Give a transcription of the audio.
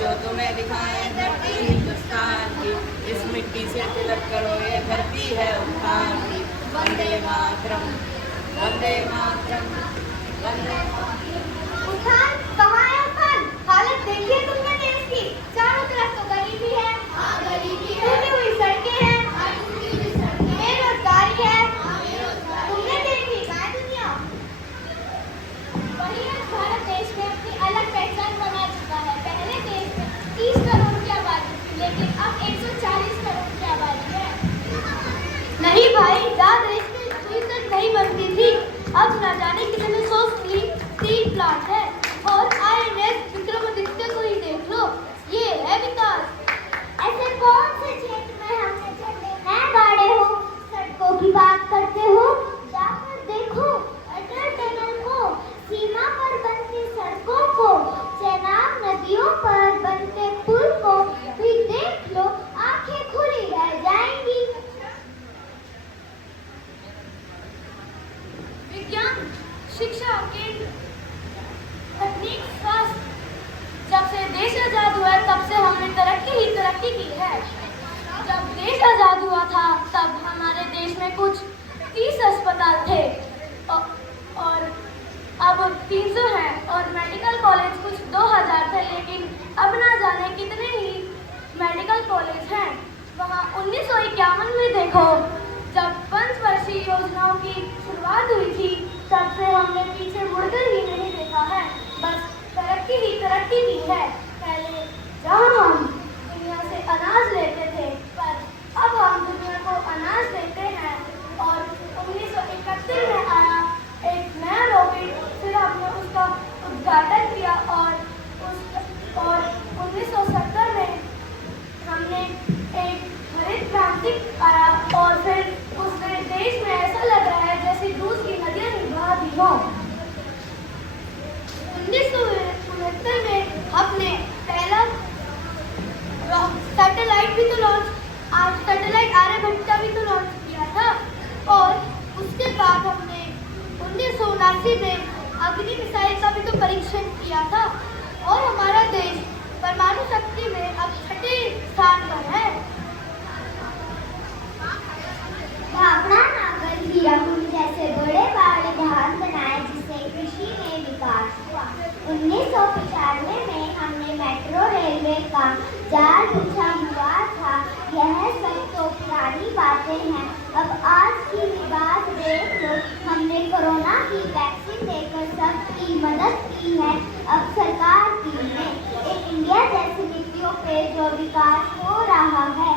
जो तुम्हें दिखाएं धरती हिंदुस्तान की, इस मिट्टी से तिलक करो ये धरती है उत्थान की। वंदे मातरम, वंदे मातरम, वंदे मातरम। उठान कहाँ है उठान? हालत देखिए तुमने देश की, चारों तरफ तो गरीबी है, टूटी हुई सड़कें हैं, बेरोजगारी है, तुमने देखी गाय दुनिया। वही आज भारत देश में अपनी अलग पहचान बना चुका है। पहले देश में 30 करोड़ की आबादी थी, लेकिन अब 140 करोड़ की आबादी है। नहीं भाई, जहाँ देश में सुई तक नहीं बनती थी, अब न जाने कितने 100 स्टील प्लांट है। और INS विक्रमादित्य को ही देख लो, ये है विकास। ऐसे कौन से क्षेत्र में हमने झंडे न गाड़े हो? सड़कों की बात करते हो, जाकर देखो अटल टनल को, सीमा पर बनती सड़कों को, चेनाब नदियों पर बनते पुल को भी देख लो, आंखें खुली रह जाएंगी। विज्ञान, शिक्षा, केंद्र, तकनीक, स्वास्थ्य, जब से देश आजाद हुआ है तब से हमने तरक्की ही तरक्की की है। जब देश आजाद हुआ था तब हमारे देश में कुछ 30 अस्पताल थे और अब 300 हैं, और मेडिकल कॉलेज कुछ 2000 थे, लेकिन अब ना जाने कितने ही मेडिकल कॉलेज हैं। वहाँ 1951 में देखो, जब पंचवर्षीय योजनाओं की शुरुआत हुई थी, तब से हमने पीछे मुड़कर ही नहीं देखा है, बस तरक्की ही तरक्की की है। पहले जहाँ हम दुनिया से अनाज लेते थे, पर अब हम दुनिया को अनाज देते हैं। और 1971 में आया एक नया रॉकेट, फिर हमने उसका उद्घाटन किया और 1970 में हमने एक हरित क्रांति आया, और फिर उसने देश में ऐसा लग रहा है जैसे दूध की नदियां निभा दी हो। 1969 में हमने पहला सैटेलाइट भी तो लॉन्च, सैटेलाइट आर्यभट्टा भी तो लॉन्च किया था, और उसके बाद हमने 1979 में अग्नि मिसाइल का भी तो परीक्षण किया था, और हमारा देश परमाणु शक्ति में अब 6ठे स्थान पर है। भाखड़ा नांगल हीराकुद जैसे बड़े बड़े जहाज बनाए, जिससे कृषि में विकास हुआ। 1995 में हमने मेट्रो रेलवे का जाल बिछा हुआ था। यह सब तो पुरानी बातें हैं। अब आज की बात देख लो, हमने कोरोना की वैक्सीन देकर सबकी मदद की है। अब सरकार की है एक इंडिया जैसी नीतियों पे जो विकास हो रहा है,